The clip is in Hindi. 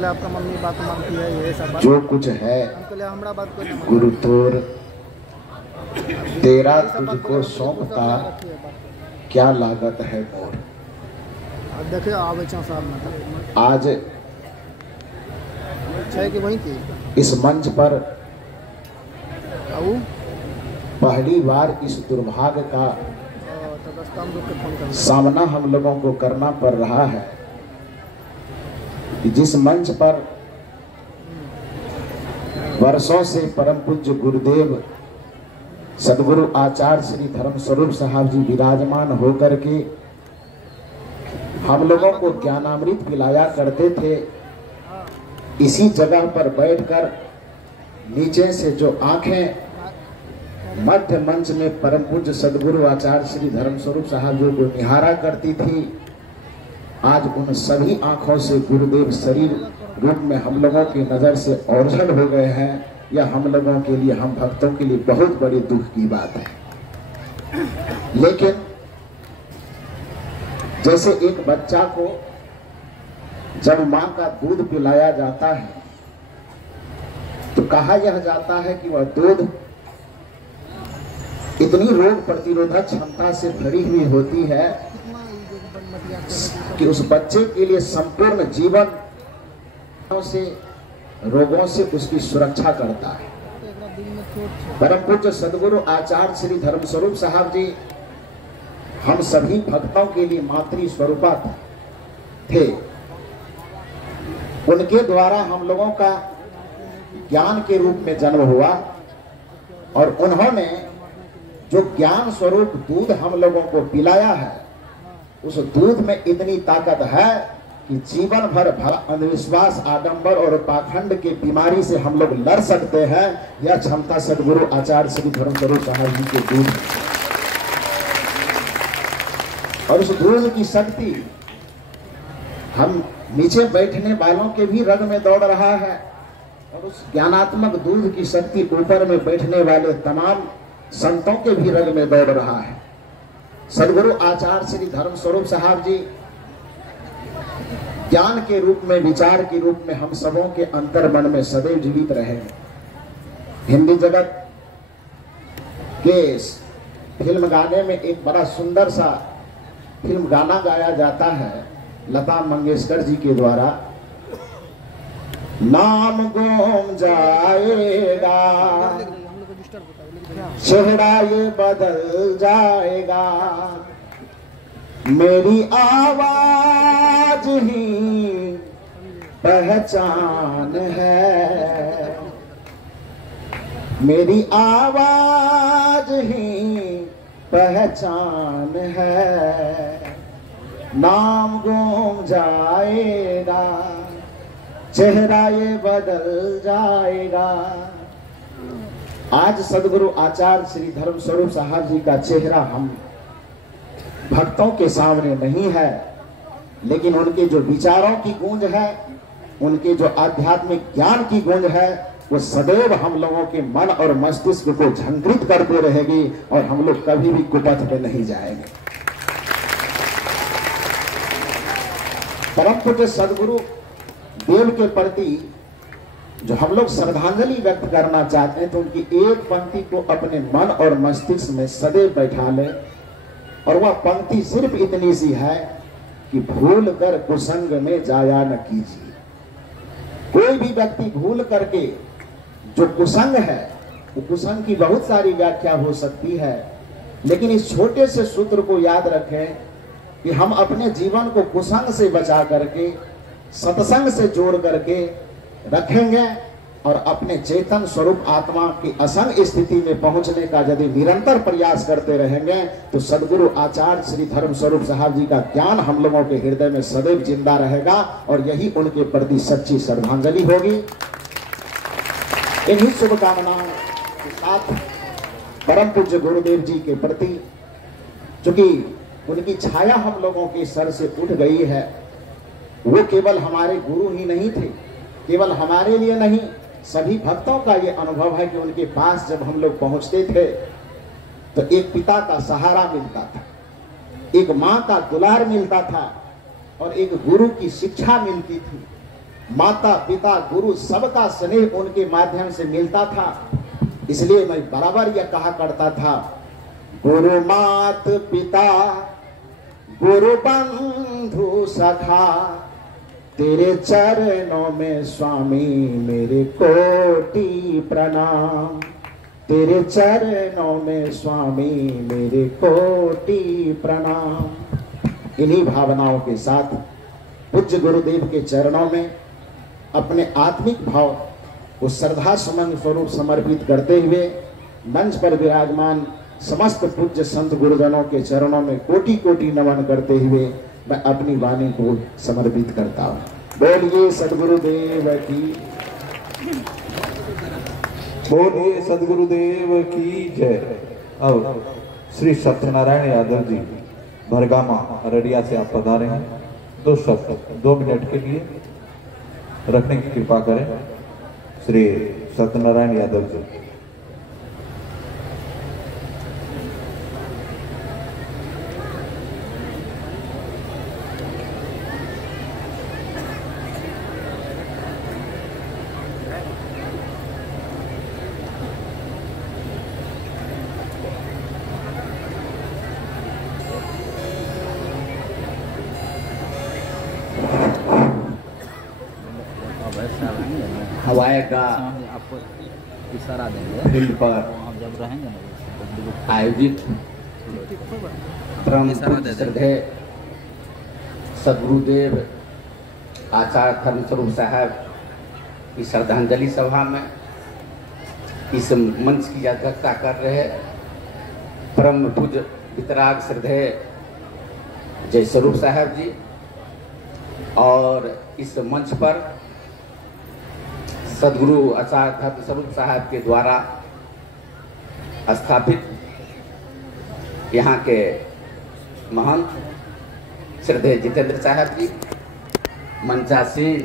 आपका मम्मी बात मानती है, ये सब बात जो कुछ है हमरा बात कोई नहीं गुरु तोर तेरा सब बात तुझको सौंपता क्या लागत है मोर। देखिए आवे साहब मतलब आज छै कि वहीं की इस मंच पर आऊ पहली बार इस दुर्भाग्य का तो रास्ता में रुक के फोन कर सामना हम लोगों को करना पड़ रहा है कि जिस मंच पर वर्षों से परम पूज्य गुरुदेव सदगुरु आचार्य श्री धर्म स्वरूप साहब जी विराजमान होकर के हम लोगों को ज्ञानामृत पिलाया करते थे, इसी जगह पर बैठकर नीचे से जो आंखें मध्य मंच में परम पूज्य सदगुरु आचार्य श्री धर्म स्वरूप साहब जी को निहारा करती थी, आज उन सभी आंखों से गुरुदेव शरीर रूप में हम लोगों की नजर से ओझल हो गए हैं। यह हम लोगों के लिए, हम भक्तों के लिए बहुत बड़ी दुख की बात है। लेकिन जैसे एक बच्चा को जब मां का दूध पिलाया जाता है तो कहा यह जाता है कि वह दूध इतनी रोग प्रतिरोधक क्षमता से भरी हुई होती है कि उस बच्चे के लिए संपूर्ण जीवन से रोगों से उसकी सुरक्षा करता है। परम पूज्य सदगुरु आचार्य श्री धर्म स्वरूप साहब जी हम सभी भक्तों के लिए मातृ स्वरूपा थे। उनके द्वारा हम लोगों का ज्ञान के रूप में जन्म हुआ और उन्होंने जो ज्ञान स्वरूप दूध हम लोगों को पिलाया है, उस दूध में इतनी ताकत है कि जीवन भर अंधविश्वास, आडंबर और पाखंड के बीमारी से हम लोग लड़ सकते हैं। यह क्षमता सदगुरु आचार्य श्री धर्म स्वरूप साहब जी के दूध और उस दूध की शक्ति हम नीचे बैठने वालों के भी रग में दौड़ रहा है और उस ज्ञानात्मक दूध की शक्ति ऊपर में बैठने वाले तमाम संतों के भी रग में दौड़ रहा है। सदगुरु आचार्य श्री धर्म स्वरूप साहब जी ज्ञान के रूप में, विचार के रूप में हम सबों के अंतर मन में सदैव जीवित रहेंगे। हिंदी जगत के फिल्म गाने में एक बड़ा सुंदर सा फिल्म गाना गाया जाता है लता मंगेशकर जी के द्वारा, नाम गुम जाएगा चेहरा ये बदल जाएगा, मेरी आवाज ही पहचान है, मेरी आवाज ही पहचान है, नाम गुम जाएगा चेहरा ये बदल जाएगा। आज सदगुरु आचार्य श्री धर्म स्वरूप साहब जी का चेहरा हम भक्तों के सामने नहीं है, लेकिन उनके जो विचारों की गूंज है, उनके जो आध्यात्मिक ज्ञान की गूंज है, वो सदैव हम लोगों के मन और मस्तिष्क को झंकृत करते रहेगी और हम लोग कभी भी कुपथ पे नहीं जाएंगे। परम पूज्य सदगुरु देव के प्रति जो हम लोग श्रद्धांजलि व्यक्त करना चाहते हैं तो उनकी एक पंक्ति को अपने मन और मस्तिष्क में सदैव बैठा लें और वह पंक्ति सिर्फ इतनी सी है कि भूल कर कुसंग में जाया न कीजिए। कोई भी व्यक्ति भूल करके जो कुसंग है, वो कुसंग की बहुत सारी व्याख्या हो सकती है, लेकिन इस छोटे से सूत्र को याद रखें कि हम अपने जीवन को कुसंग से बचा करके सत्संग से जोड़ करके रखेंगे और अपने चेतन स्वरूप आत्मा की असंग स्थिति में पहुंचने का यदि निरंतर प्रयास करते रहेंगे तो सदगुरु आचार्य श्री धर्म स्वरूप साहब जी का ज्ञान हम लोगों के हृदय में सदैव जिंदा रहेगा और यही उनके प्रति सच्ची श्रद्धांजलि होगी। इन्हीं शुभकामनाओं के साथ परम पूज्य गुरुदेव जी के प्रति, चूंकि उनकी छाया हम लोगों के सर से उठ गई है, वो केवल हमारे गुरु ही नहीं थे, केवल हमारे लिए नहीं, सभी भक्तों का ये अनुभव है कि उनके पास जब हम लोग पहुंचते थे तो एक पिता का सहारा मिलता था, एक माँ का दुलार मिलता था और एक गुरु की शिक्षा मिलती थी। माता पिता गुरु सबका स्नेह उनके माध्यम से मिलता था। इसलिए मैं बराबर यह कहा करता था, गुरु मात पिता गुरु बंधु सखा, तेरे चरणों में स्वामी मेरे कोटि प्रणाम, तेरे चरणों में स्वामी मेरे कोटि प्रणाम। इन्हीं भावनाओं के साथ पूज्य गुरुदेव के चरणों में अपने आत्मिक भाव को श्रद्धा सुमन स्वरूप समर्पित करते हुए मंच पर विराजमान समस्त पूज्य संत गुरुजनों के चरणों में कोटि कोटि नमन करते हुए मैं अपनी वाणी को समर्पित करता हूँ। बोलिए सद्गुरुदेव की, बोलिए सद्गुरुदेव की जय। अब श्री सत्यनारायण यादव जी भरगामा अररिया से आप पधारे हैं। 2 शब्द 2 मिनट के लिए रखने की कृपा करें। श्री सत्यनारायण यादव जी। हवाई का आपको इशारा देंगे फील्ड पर हम जब रहेंगे ना आयोजित परम पूज्य श्रद्धेय सद्गुरुदेव आचार्य धर्मस्वरूप साहब की श्रद्धांजलि सभा में इस मंच की अध्यक्षता कर रहे परम पूज्य वितराग श्रद्धेय जय स्वरूप साहब जी, और इस मंच पर सदगुरु आचार्य धर्म स्वरूप साहब के द्वारा स्थापित यहाँ के महंत श्रद्धेय जितेंद्र साहब जी, मंचासीन